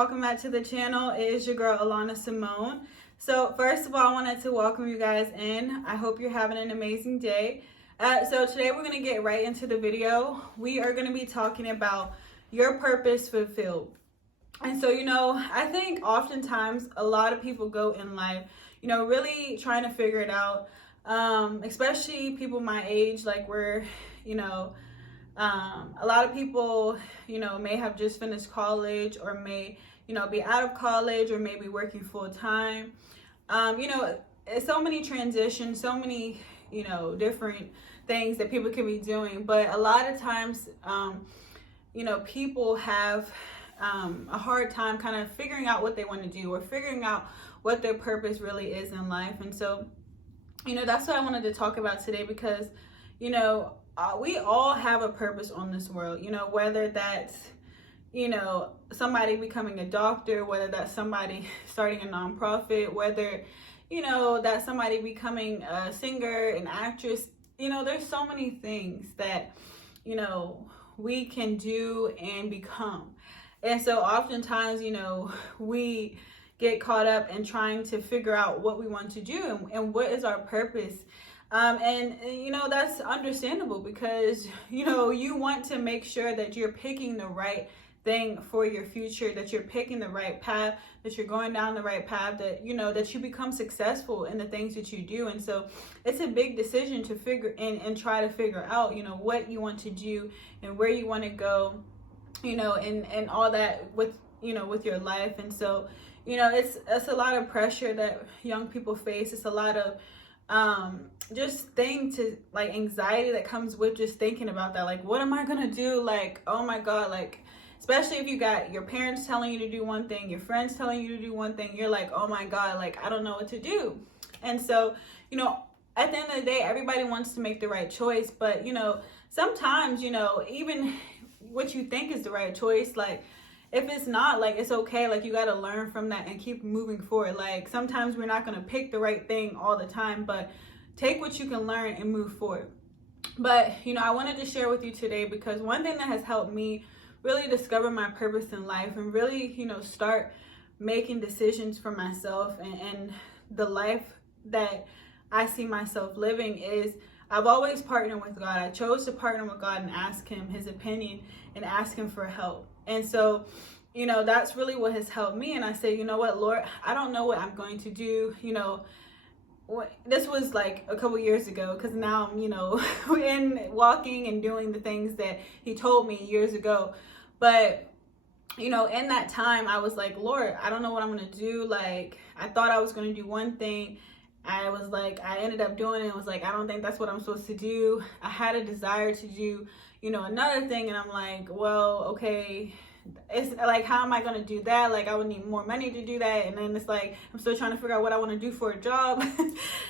welcome back to the channel. It is your girl Alana Simone. So first of all, I wanted to welcome you guys in. I hope you're having an amazing day. So today we're going to get right into the video. We are going to be talking about your purpose fulfilled. And so, I think oftentimes a lot of people go in life, really trying to figure it out, especially people my age, like we're, a lot of people, may have just finished college or may, be out of college or maybe working full time. So many transitions, so many, different things that people can be doing. But a lot of times, people have a hard time kind of figuring out what they want to do or figuring out what their purpose really is in life. And so, that's what I wanted to talk about today because, we all have a purpose on this world, whether that's, somebody becoming a doctor, whether that's somebody starting a nonprofit, whether, that's somebody becoming a singer, an actress, there's so many things that, we can do and become. And so oftentimes, we get caught up in trying to figure out what we want to do and what is our purpose. That's understandable because, you want to make sure that you're picking the right thing for your future, that you're picking the right path, that you're going down the right path, that, that you become successful in the things that you do. And so it's a big decision to figure and try to figure out, what you want to do and where you want to go, and all that with, with your life. And so, it's a lot of pressure that young people face. It's a lot of just anxiety that comes with just thinking about that. Like, what am I gonna do? Like, oh my God, like, especially if you got your parents telling you to do one thing, your friends telling you to do one thing, you're like, oh my God, like, I don't know what to do. And so, at the end of the day, everybody wants to make the right choice, but, sometimes, even what you think is the right choice, like, if it's not, like, it's okay. Like, you got to learn from that and keep moving forward. Like, sometimes we're not going to pick the right thing all the time, but take what you can learn and move forward. But, I wanted to share with you today because one thing that has helped me really discover my purpose in life and really, start making decisions for myself and the life that I see myself living is I've always partnered with God. I chose to partner with God and ask Him His opinion and ask Him for help. And so, that's really what has helped me. And I say, you know what, Lord, I don't know what I'm going to do. This was like a couple years ago because now I'm, in walking and doing the things that He told me years ago. But, in that time, I was like, Lord, I don't know what I'm going to do. Like, I thought I was going to do one thing. I ended up doing it. It was like, I don't think that's what I'm supposed to do. I had a desire to do, another thing. And I'm like, well, okay, it's like, how am I going to do that? Like, I would need more money to do that. And then it's like, I'm still trying to figure out what I want to do for a job.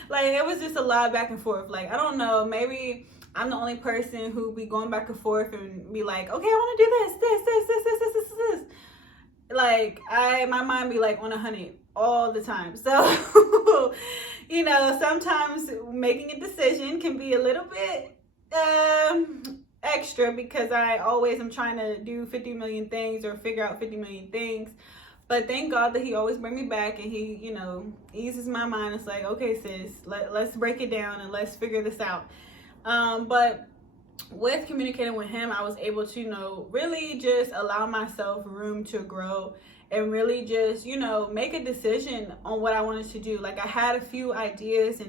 Like, it was just a lot back and forth. Like, I don't know, maybe I'm the only person who be going back and forth and be like, okay, I want to do this. Like, my mind be like on 100 all the time. So, sometimes making a decision can be a little bit extra because I always am trying to do 50 million things or figure out 50 million things. But thank God that He always bring me back and He, eases my mind. It's like, okay, sis, let's break it down and let's figure this out. But with communicating with Him, I was able to, really just allow myself room to grow and really just, make a decision on what I wanted to do. Like, I had a few ideas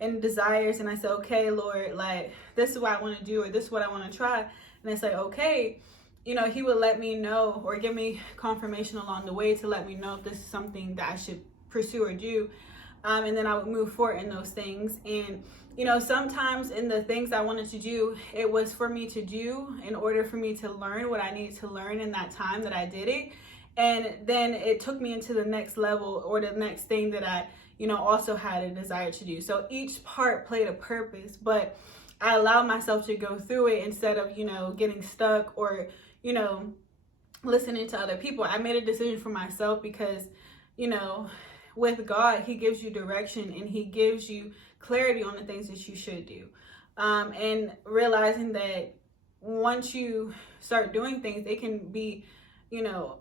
and desires, and I said, okay, Lord, like, this is what I want to do, or this is what I want to try. And it's like, okay, He would let me know or give me confirmation along the way to let me know if this is something that I should pursue or do. And then I would move forward in those things. And, sometimes in the things I wanted to do, it was for me to do in order for me to learn what I needed to learn in that time that I did it. And then it took me into the next level or the next thing that I, also had a desire to do. So each part played a purpose, but I allowed myself to go through it instead of, getting stuck or, listening to other people. I made a decision for myself because, with God, He gives you direction and He gives you clarity on the things that you should do. And realizing that once you start doing things, it can be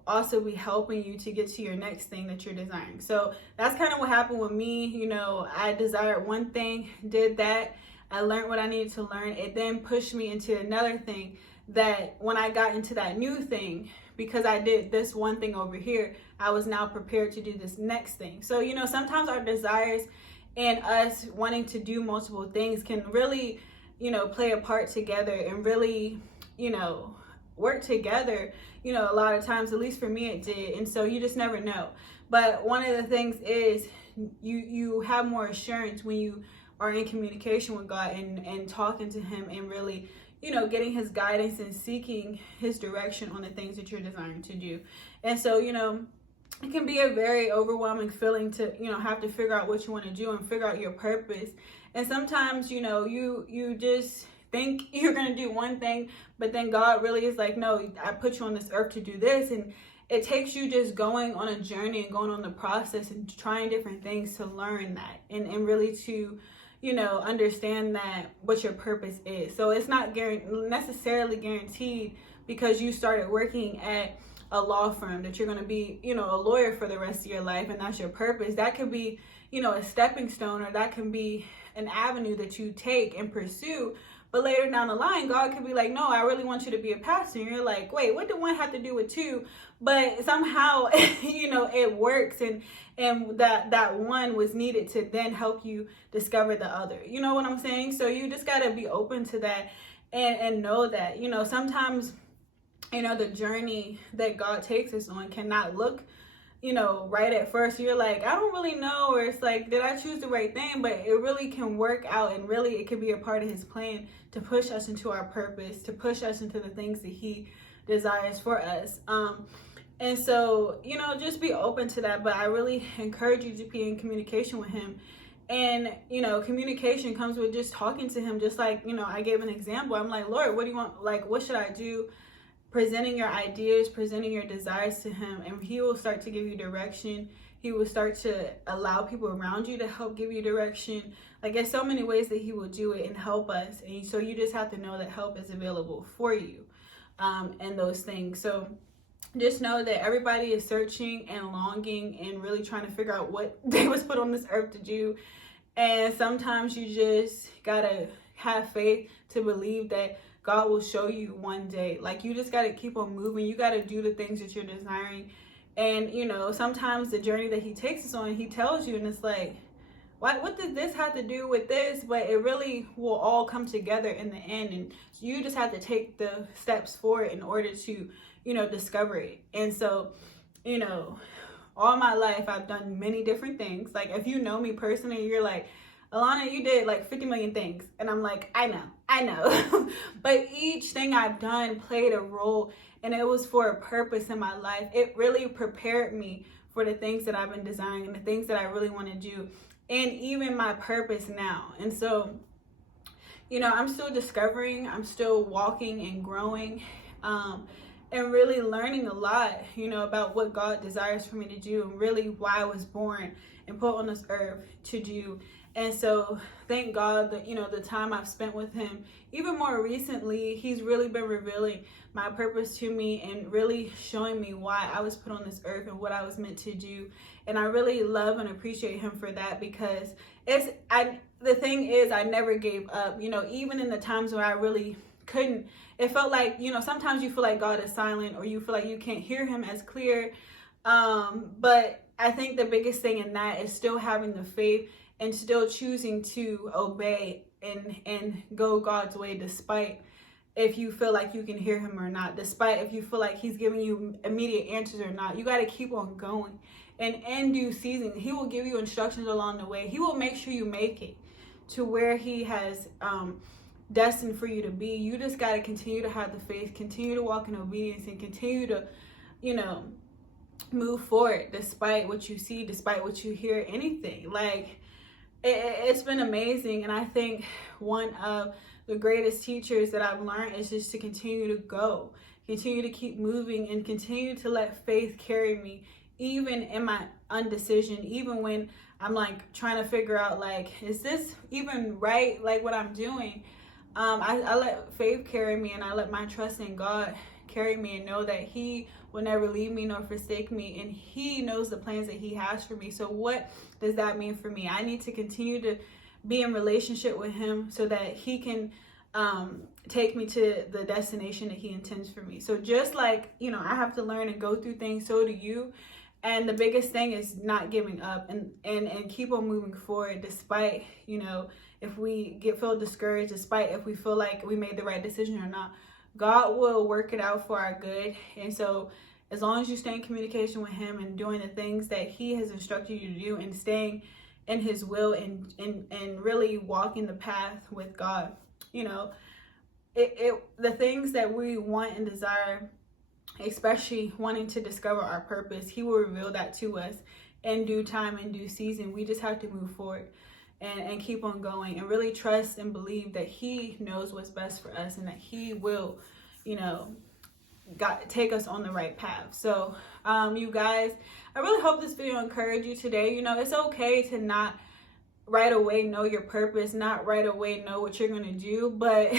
also be helping you to get to your next thing that you're desiring. So that's kind of what happened with me. I desired one thing, did that. I learned what I needed to learn. It then pushed me into another thing, that when I got into that new thing, because I did this one thing over here, I was now prepared to do this next thing. So, sometimes our desires and us wanting to do multiple things can really, play a part together and really, work together, a lot of times. At least for me it did. And so you just never know. But one of the things is you have more assurance when you are in communication with God and talking to him and really, getting his guidance and seeking his direction on the things that you're desiring to do. And so, it can be a very overwhelming feeling to, have to figure out what you want to do and figure out your purpose. And sometimes, you just think you're going to do one thing, but then God really is like, no, I put you on this earth to do this. And it takes you just going on a journey and going on the process and trying different things to learn that and really to, understand that what your purpose is. So it's not necessarily guaranteed because you started working at a law firm that you're going to be, a lawyer for the rest of your life, and that's your purpose. That could be, a stepping stone, or that can be an avenue that you take and pursue. But later down the line, God could be like, no, I really want you to be a pastor. And you're like, wait, what do one have to do with two? But somehow, it works. And that one was needed to then help you discover the other. You know what I'm saying? So you just got to be open to that and know that, sometimes, the journey that God takes us on cannot look, right at first. You're like, I don't really know, or it's like, did I choose the right thing? But it really can work out, and really it could be a part of his plan to push us into our purpose, to push us into the things that he desires for us. And so, just be open to that. But I really encourage you to be in communication with him. And, communication comes with just talking to him. Just like, I gave an example. I'm like, Lord, what do you want? Like, what should I do? Presenting your ideas, presenting your desires to him, and he will start to give you direction. He will start to allow people around you to help give you direction. Like, there's so many ways that he will do it and help us. And so you just have to know that help is available for you, and those things. So just know that everybody is searching and longing and really trying to figure out what they was put on this earth to do. And sometimes you just gotta have faith to believe that God will show you one day. Like, you just got to keep on moving. You got to do the things that you're desiring. And, sometimes the journey that he takes us on, he tells you, and it's like, what does this have to do with this? But it really will all come together in the end. And you just have to take the steps forward in order to, discover it. And so, all my life, I've done many different things. Like, if you know me personally, you're like, Alana, you did like 50 million things. And I'm like, I know. But each thing I've done played a role, and it was for a purpose in my life. It really prepared me for the things that I've been desiring and the things that I really want to do, and even my purpose now. And so, I'm still discovering, I'm still walking and growing, and really learning a lot, about what God desires for me to do, and really why I was born and put on this earth to do. And so thank God that, the time I've spent with him, even more recently, he's really been revealing my purpose to me and really showing me why I was put on this earth and what I was meant to do. And I really love and appreciate him for that, because the thing is, I never gave up, even in the times where I really couldn't. It felt like, sometimes you feel like God is silent, or you feel like you can't hear him as clear. But I think the biggest thing in that is still having the faith and still choosing to obey and go God's way, despite if you feel like you can hear him or not, despite if you feel like he's giving you immediate answers or not. You got to keep on going. And in due season, he will give you instructions along the way. He will make sure you make it to where he has destined for you to be. You just got to continue to have the faith, continue to walk in obedience, and continue to, move forward despite what you see, despite what you hear, anything. Like, it's been amazing. And I think one of the greatest teachers that I've learned is just to continue to go, continue to keep moving, and continue to let faith carry me, even in my undecision, even when I'm like trying to figure out, like, is this even right? Like, what I'm doing. I let faith carry me, and I let my trust in God carry me, and know that he will will never leave me nor forsake me, and he knows the plans that he has for me. So what does that mean for me? I need to continue to be in relationship with him so that he can take me to the destination that he intends for me. So just like, you know, I have to learn and go through things, so do you. And the biggest thing is not giving up and keep on moving forward, despite, you know, if we feel discouraged, despite if we feel like we made the right decision or not. God will work it out for our good. And so as long as you stay in communication with him and doing the things that he has instructed you to do, and staying in his will and really walking the path with God, you know, the things that we want and desire, especially wanting to discover our purpose, he will reveal that to us in due time and due season. We just have to move forward and keep on going, and really trust and believe that he knows what's best for us, and that he will, you know, take us on the right path. So you guys, I really hope this video encouraged you today. You know, it's okay to not right away know your purpose, not right away know what you're going to do, but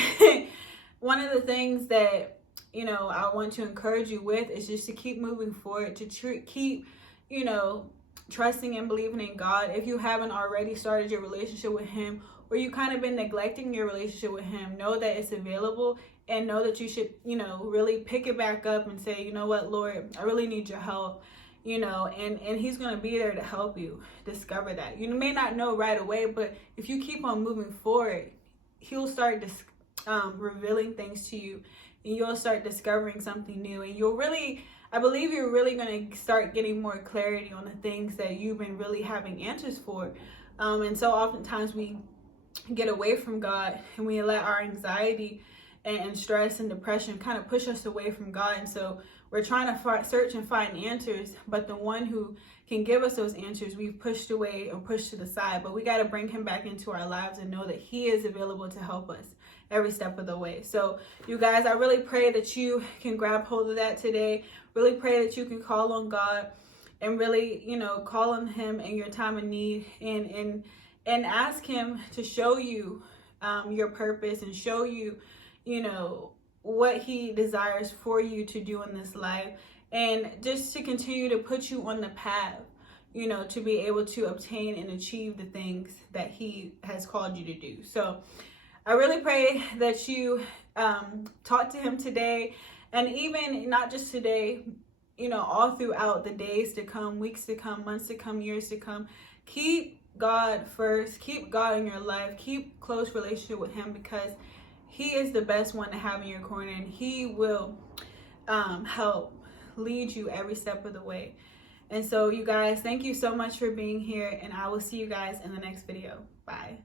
one of the things that, you know, I want to encourage you with is just to keep moving forward, to keep, you know, trusting and believing in God. If you haven't already started your relationship with him, or you kind of been neglecting your relationship with him, know that it's available, and know that you should, you know, really pick it back up and say, you know what, Lord, I really need your help, you know, and he's going to be there to help you discover that. You may not know right away, but if you keep on moving forward, he'll start revealing things to you, and you'll start discovering something new, and you'll really, I believe you're really going to start getting more clarity on the things that you've been really having answers for. And so oftentimes we get away from God, and we let our anxiety and stress and depression kind of push us away from God. And so we're trying to search and find answers, but the one who can give us those answers, we've pushed away or pushed to the side. But we got to bring him back into our lives and know that he is available to help us every step of the way. So you guys, I really pray that you can grab hold of that today. Really pray that you can call on God, and really, you know, call on him in your time of need, and ask him to show you your purpose, and show you, you know, what he desires for you to do in this life, and just to continue to put you on the path, you know, to be able to obtain and achieve the things that he has called you to do. So I really pray that you talk to him today, and even not just today, you know, all throughout the days to come, weeks to come, months to come, years to come. Keep God first. Keep God in your life. Keep close relationship with him, because he is the best one to have in your corner, and he will help lead you every step of the way. And so you guys, thank you so much for being here, and I will see you guys in the next video. Bye.